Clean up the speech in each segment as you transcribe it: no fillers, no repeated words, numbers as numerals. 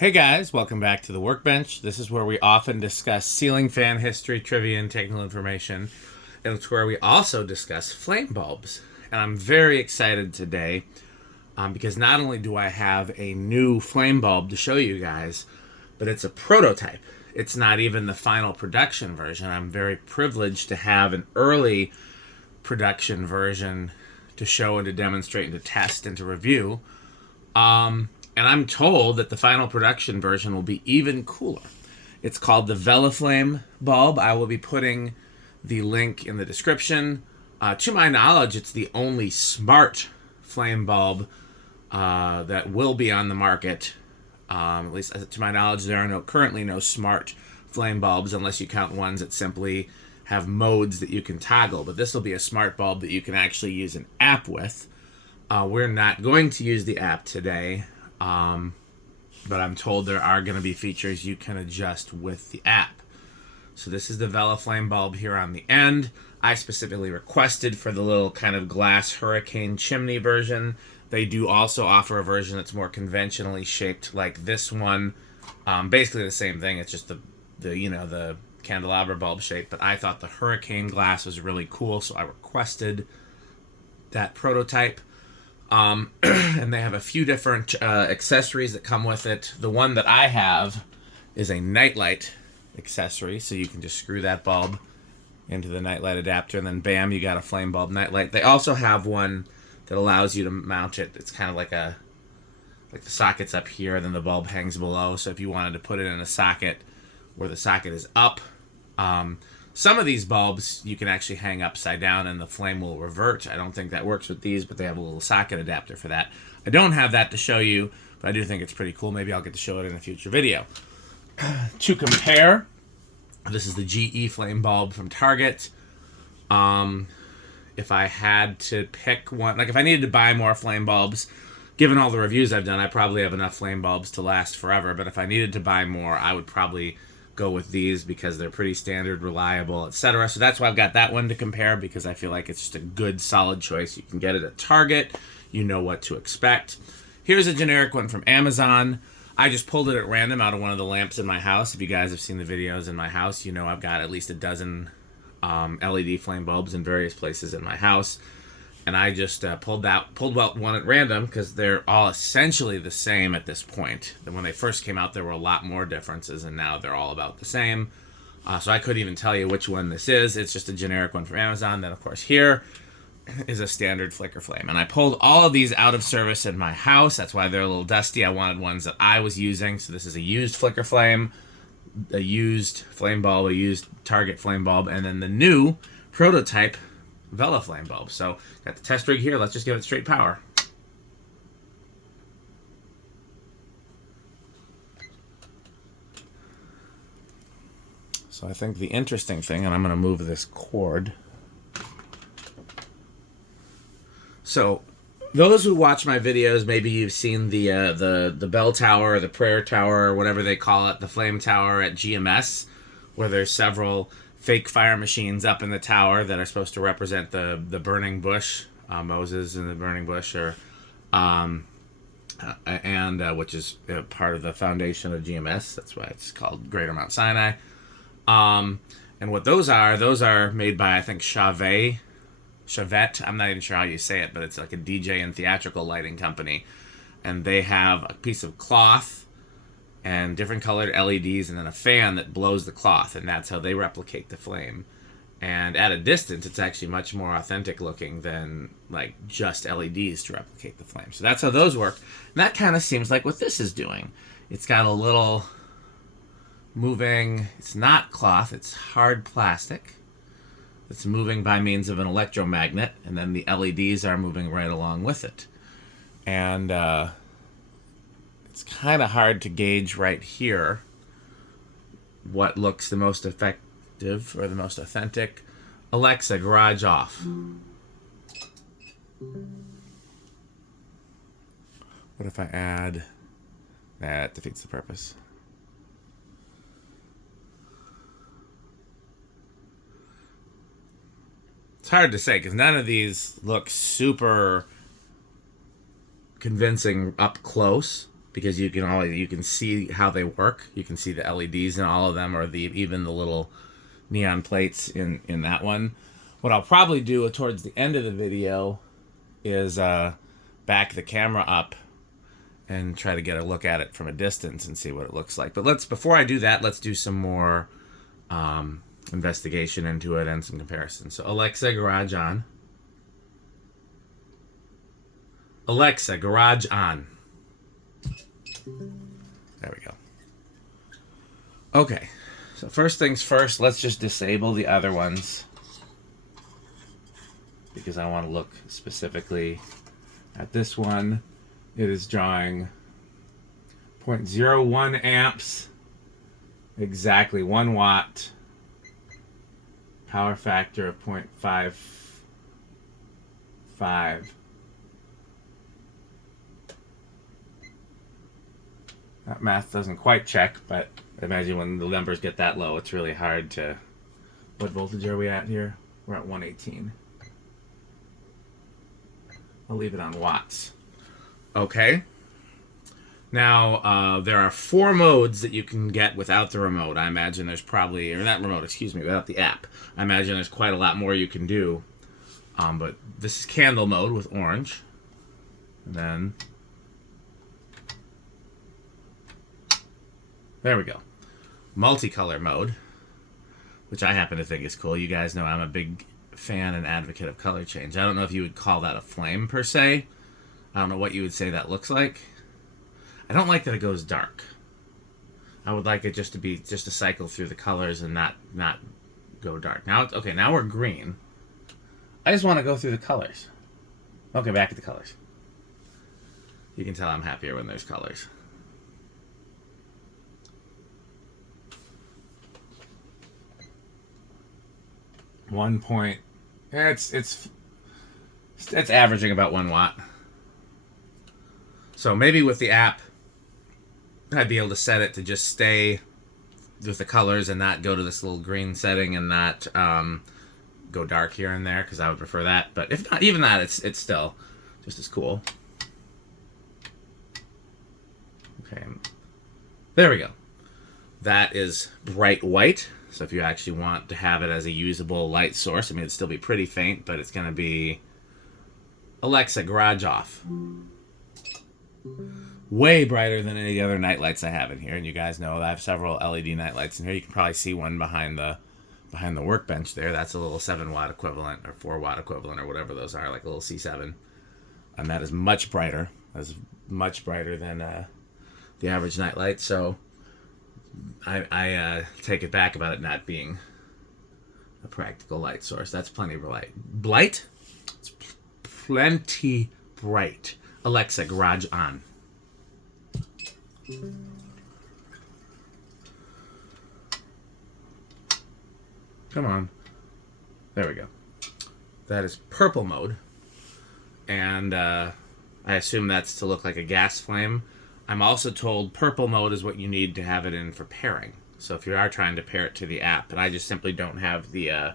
Hey guys, welcome back to the Workbench. This is where we often discuss ceiling fan history, trivia, and technical information. And it's where we also discuss flame bulbs. And I'm very excited today because not only do I have a new flame bulb to show you guys, but it's a prototype. It's not even the final production version. I'm very privileged to have an early production version to show and to demonstrate and to test and to review. And I'm told that the final production version will be even cooler. It's called the Velaflame bulb. I will be putting the link in the description. To my knowledge, it's the only smart flame bulb that will be on the market. At least to my knowledge, there are currently no smart flame bulbs unless you count ones that simply have modes that you can toggle. But this will be a smart bulb that you can actually use an app with. We're not going to use the app today. But I'm told there are going to be features you can adjust with the app. So this is the Velaflame bulb here on the end. I specifically requested for the little kind of glass hurricane chimney version. They do also offer a version that's more conventionally shaped like this one. Basically the same thing. It's just the candelabra bulb shape. But I thought the hurricane glass was really cool, so I requested that prototype. And they have a few different accessories that come with it. The one that I have is a nightlight accessory, so you can just screw that bulb into the nightlight adapter, and then bam, you got a flame bulb nightlight. They also have one that allows you to mount it. It's kind of like the socket's up here, and then the bulb hangs below. So if you wanted to put it in a socket where the socket is up, some of these bulbs you can actually hang upside down and the flame will revert. I don't think that works with these, but they have a little socket adapter for that. I don't have that to show you, but I do think it's pretty cool. Maybe I'll get to show it in a future video. To compare, this is the GE flame bulb from Target. If I had to pick one, like if I needed to buy more flame bulbs, given all the reviews I've done, I probably have enough flame bulbs to last forever. But if I needed to buy more, I would probably go with these because they're pretty standard, reliable, etc. So that's why I've got that one to compare, because I feel like it's just a good, solid choice. You can get it at Target. You know what to expect. Here's a generic one from Amazon. I just pulled it at random out of one of the lamps in my house. If you guys have seen the videos in my house, you know I've got at least a dozen LED flame bulbs in various places in my house. And I just pulled out one at random because they're all essentially the same at this point. And when they first came out, there were a lot more differences, and now they're all about the same. So I couldn't even tell you which one this is. It's just a generic one from Amazon. Then, of course, here is a standard flicker flame. And I pulled all of these out of service in my house. That's why they're a little dusty. I wanted ones that I was using. So this is a used flicker flame, a used flame bulb, a used Target flame bulb, and then the new prototype Velaflame bulb. So got the test rig here. Let's just give it straight power. So I think the interesting thing, and I'm going to move this cord. So those who watch my videos, maybe you've seen the bell tower, or the prayer tower, or whatever they call it, the flame tower at GMS, where there's several fake fire machines up in the tower that are supposed to represent the burning bush, Moses in the burning bush, or which is part of the foundation of GMS. That's why it's called Greater Mount Sinai. And what those are made by, I think, Chavette. I'm not even sure how you say it, but it's like a DJ and theatrical lighting company. And they have a piece of cloth and different colored LEDs, and then a fan that blows the cloth, and that's how they replicate the flame. And at a distance, it's actually much more authentic looking than like just LEDs to replicate the flame. So that's how those work. And that kind of seems like what this is doing. It's got a little moving, it's not cloth, it's hard plastic. It's moving by means of an electromagnet, and then the LEDs are moving right along with it. And it's kind of hard to gauge right here what looks the most effective or the most authentic. Alexa, garage off. What if I add... That defeats the purpose. It's hard to say because none of these look super convincing up close. because you can see how they work. You can see the LEDs in all of them, or even the little neon plates in that one. What I'll probably do towards the end of the video is back the camera up and try to get a look at it from a distance and see what it looks like. But before I do that, let's do some more investigation into it and some comparisons. So Alexa, garage on. Alexa, garage on. There we go. Okay, so first things first, let's just disable the other ones, because I want to look specifically at this one. It is drawing 0.01 amps, exactly 1 watt, power factor of 0.55. That math doesn't quite check, but I imagine when the numbers get that low, it's really hard to... What voltage are we at here? We're at 118. I'll leave it on watts. Okay. Now, there are 4 modes that you can get without the remote. I imagine there's probably... Or not remote, excuse me, without the app. I imagine there's quite a lot more you can do. But this is candle mode with orange. And then... There we go. Multicolor mode, which I happen to think is cool. You guys know I'm a big fan and advocate of color change. I don't know if you would call that a flame per se. I don't know what you would say that looks like. I don't like that it goes dark. I would like it just to cycle through the colors and not go dark. Now, okay, now we're green. I just want to go through the colors. Okay, back to the colors. You can tell I'm happier when there's colors. It's averaging about 1 watt. So maybe with the app, I'd be able to set it to just stay with the colors and not go to this little green setting and not go dark here and there, because I would prefer that. But if not, even that, it's still just as cool. Okay, there we go. That is bright white. So if you actually want to have it as a usable light source, I mean, it'd still be pretty faint, but it's going to be Alexa, garage off. Way brighter than any other night lights I have in here. And you guys know that I have several LED night lights in here. You can probably see one behind the workbench there. That's a little 7 watt equivalent or 4 watt equivalent or whatever those are, like a little C7. And that is much brighter. That's much brighter than the average night light. So I take it back about it not being a practical light source. That's plenty of light. Blight? It's plenty bright. Alexa, garage on. Come on. There we go. That is purple mode. And I assume that's to look like a gas flame. I'm also told purple mode is what you need to have it in for pairing. So if you are trying to pair it to the app, and I just simply don't have the... I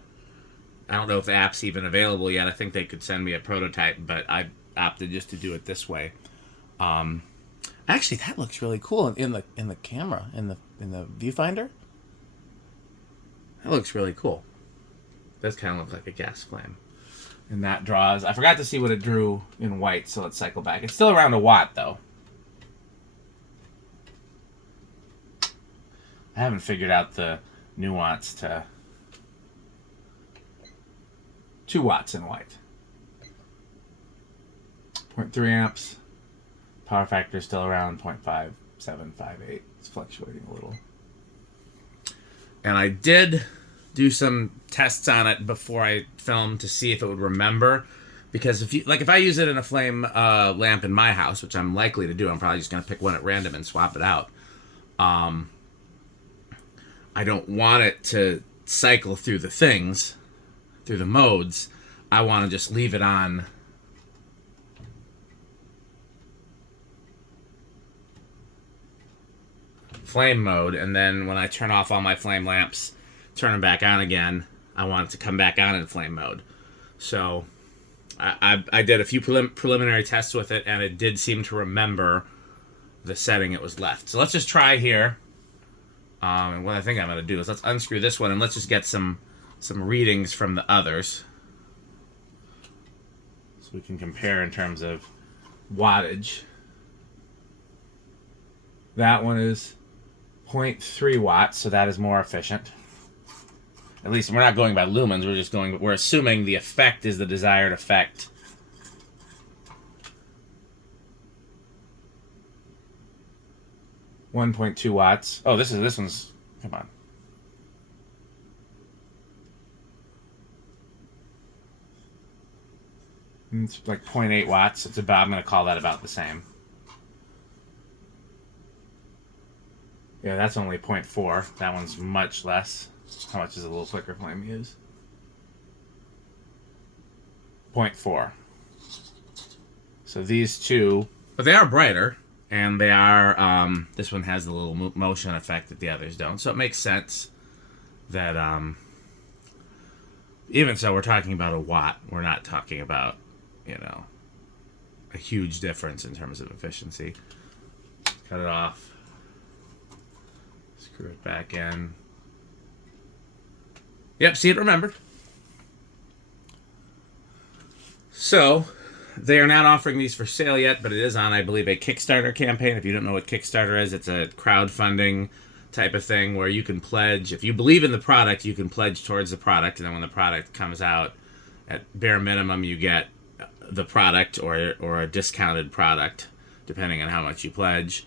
don't know if the app's even available yet. I think they could send me a prototype, but I opted just to do it this way. Actually, that looks really cool in the camera, in the viewfinder. That looks really cool. It does kind of look like a gas flame. And that draws... I forgot to see what it drew in white, so let's cycle back. It's still around 1 watt, though. I haven't figured out the nuance to 2 watts in white. 0.3 amps. Power factor is still around 0.5758. It's fluctuating a little. And I did do some tests on it before I filmed to see if it would remember. Because if I use it in a flame lamp in my house, which I'm likely to do, I'm probably just going to pick one at random and swap it out. I don't want it to cycle through the things, through the modes. I want to just leave it on flame mode, and then when I turn off all my flame lamps, turn them back on again, I want it to come back on in flame mode. So I did a few preliminary tests with it, and it did seem to remember the setting it was left. So let's just try here. And what I think I'm going to do is let's unscrew this one and let's just get some readings from the others. So we can compare in terms of wattage. That one is 0.3 watts, so that is more efficient. At least we're not going by lumens, we're assuming the effect is the desired effect. $1.2 watts. Oh, this one's, come on. It's like 0.8 watts. It's about, I'm going to call that about the same. Yeah, that's only 0.4. That one's much less. How much does a little flicker flame use? 0.4. So these two, but they are brighter. And they are, this one has the little motion effect that the others don't. So it makes sense that, even so, we're talking about a watt. We're not talking about, you know, a huge difference in terms of efficiency. Cut it off. Screw it back in. Yep, see it remembered. So, they are not offering these for sale yet, but it is on, I believe, a Kickstarter campaign. If you don't know what Kickstarter is, it's a crowdfunding type of thing where you can pledge. If you believe in the product, you can pledge towards the product, and then when the product comes out, at bare minimum, you get the product or a discounted product, depending on how much you pledge.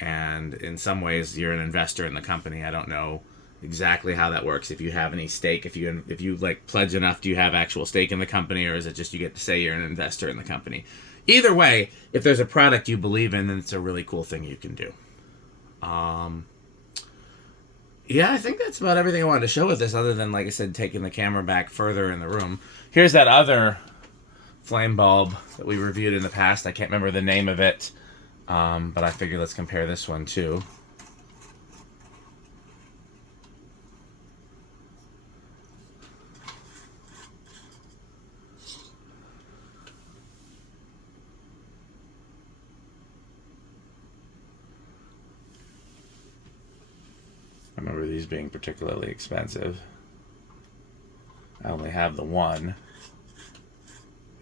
And in some ways, you're an investor in the company. I don't know exactly how that works. If you have any stake, if you like pledge enough, do you have actual stake in the company, or is it just you get to say you're an investor in the company? Either way, if there's a product you believe in, then it's a really cool thing you can do. Yeah, I think that's about everything I wanted to show with this, other than, like I said, taking the camera back further in the room. Here's that other flame bulb that we reviewed in the past. I can't remember the name of it, but I figured let's compare this one too. I remember these being particularly expensive. I only have the one.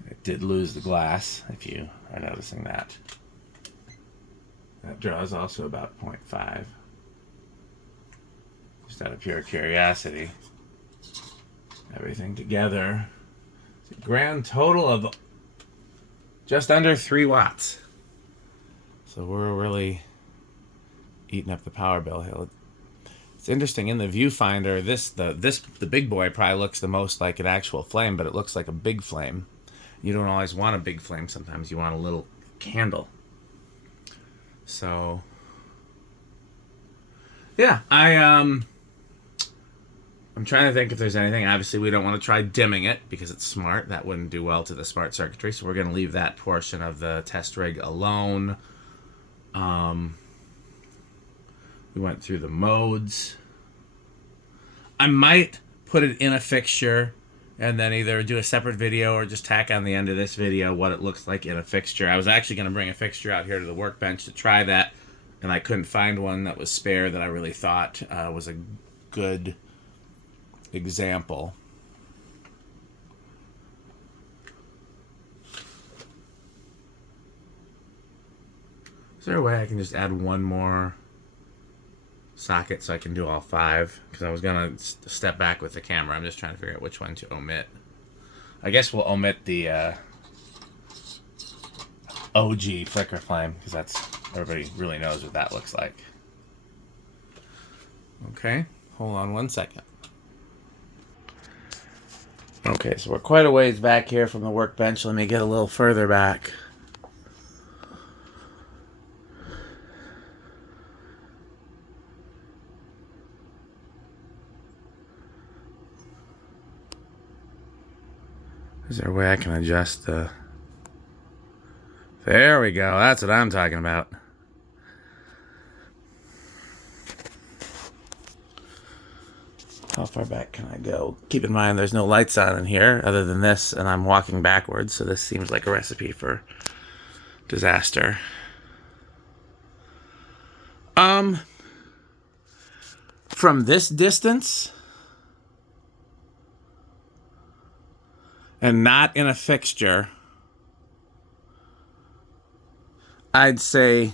It did lose the glass, if you are noticing that. That draws also about 0.5. Just out of pure curiosity. Everything together. It's a grand total of just under 3 watts. So we're really eating up the power bill here. It's interesting, in the viewfinder, the big boy probably looks the most like an actual flame, but it looks like a big flame. You don't always want a big flame. Sometimes you want a little candle. So, yeah, I'm trying to think if there's anything. Obviously, we don't want to try dimming it because it's smart. That wouldn't do well to the smart circuitry, so we're going to leave that portion of the test rig alone. We went through the modes. I might put it in a fixture and then either do a separate video or just tack on the end of this video what it looks like in a fixture. I was actually going to bring a fixture out here to the workbench to try that, and I couldn't find one that was spare that I really thought was a good example. Is there a way I can just add one more socket so I can do all 5? Because I was going to step back with the camera. I'm just trying to figure out which one to omit. I guess we'll omit the OG flicker flame, because that's, everybody really knows what that looks like. Okay, hold on one second. Okay, so we're quite a ways back here from the workbench. Let me get a little further back. Is there a way I can adjust the... There we go. That's what I'm talking about. How far back can I go? Keep in mind there's no lights on in here other than this, and I'm walking backwards, so this seems like a recipe for disaster. From this distance, and not in a fixture, I'd say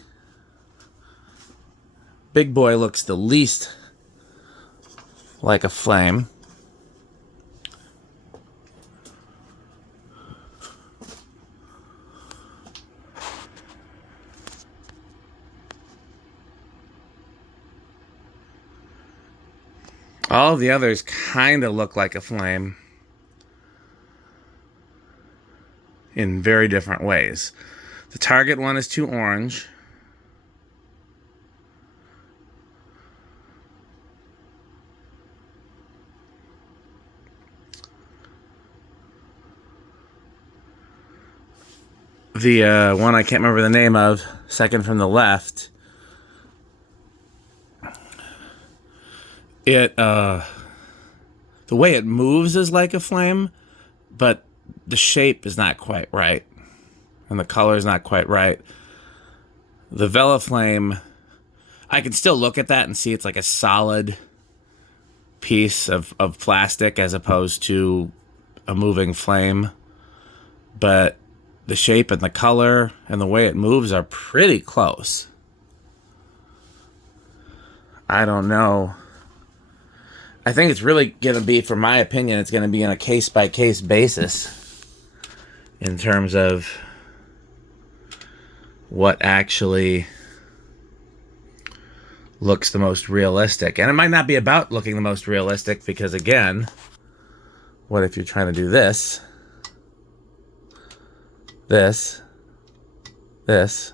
Big Boy looks the least like a flame. All the others kind of look like a flame in very different ways. The Target one is too orange. The one I can't remember the name of, second from the left, the way it moves is like a flame, but the shape is not quite right, and the color is not quite right. The Velaflame, I can still look at that and see it's like a solid piece of plastic as opposed to a moving flame, but the shape and the color and the way it moves are pretty close. I don't know. I think it's really going to be, for my opinion, it's going to be on a case-by-case basis in terms of what actually looks the most realistic. And it might not be about looking the most realistic because, again, what if you're trying to do this, this, that's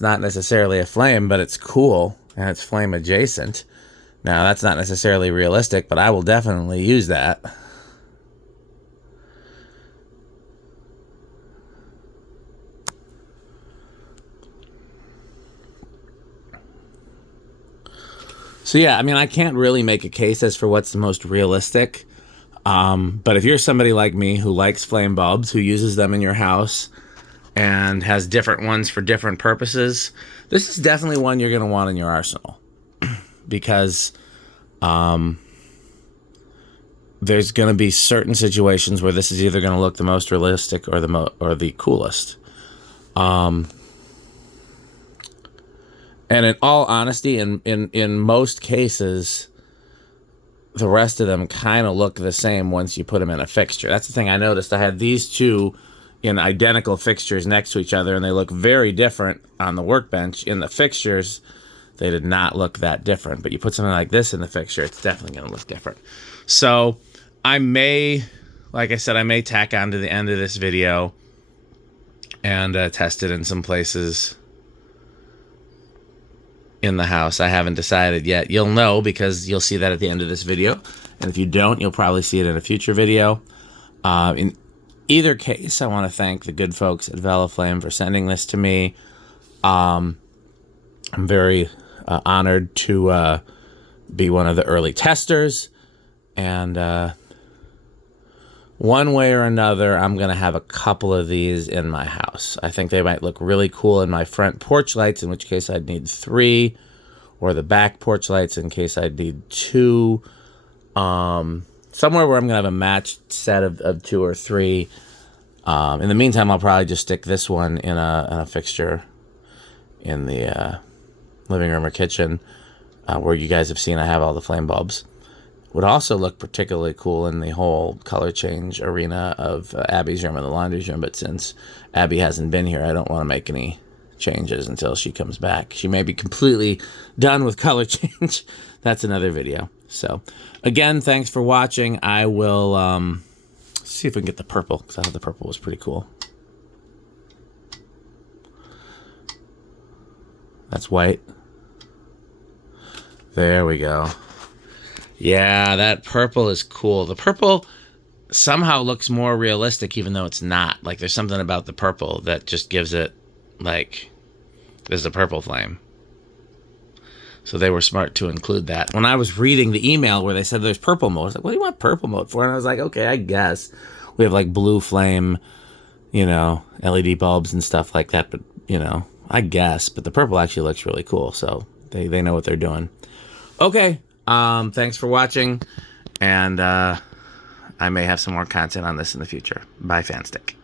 not necessarily a flame, but it's cool and it's flame adjacent. Now, that's not necessarily realistic, but I will definitely use that. So yeah, I mean, I can't really make a case as for what's the most realistic. But if you're somebody like me who likes flame bulbs, who uses them in your house and has different ones for different purposes, this is definitely one you're going to want in your arsenal. Because there's going to be certain situations where this is either going to look the most realistic or the coolest. And in all honesty, in most cases, the rest of them kind of look the same once you put them in a fixture. That's the thing I noticed. I had these two in identical fixtures next to each other, and they look very different on the workbench. In the fixtures, they did not look that different. But you put something like this in the fixture, it's definitely going to look different. So I may, like I said, I may tack on to the end of this video and test it in some places in the house. I haven't decided yet. You'll know because you'll see that at the end of this video. And if you don't, you'll probably see it in a future video. In either case, I want to thank the good folks at Velaflame for sending this to me. I'm very honored to be one of the early testers. And one way or another, I'm going to have a couple of these in my house. I think they might look really cool in my front porch lights, in which case I'd need 3, or the back porch lights in case I'd need 2. Somewhere where I'm going to have a matched set of 2 or 3. In the meantime, I'll probably just stick this one in a fixture in the living room or kitchen, where you guys have seen I have all the flame bulbs. Would also look particularly cool in the whole color change arena of Abby's room and the laundry's room, but since Abby hasn't been here, I don't want to make any changes until she comes back. She may be completely done with color change. That's another video. So, again, thanks for watching. I will see if we can get the purple, because I thought the purple was pretty cool. That's white. There we go. Yeah, that purple is cool. The purple somehow looks more realistic, even though it's not. Like, there's something about the purple that just gives it, like, there's a purple flame. So they were smart to include that. When I was reading the email where they said there's purple mode, I was like, what do you want purple mode for? And I was like, okay, I guess. We have, like, blue flame, you know, LED bulbs and stuff like that. But, you know, I guess, but the purple actually looks really cool, so they know what they're doing. Okay, thanks for watching, and I may have some more content on this in the future. Bye, Fanstick.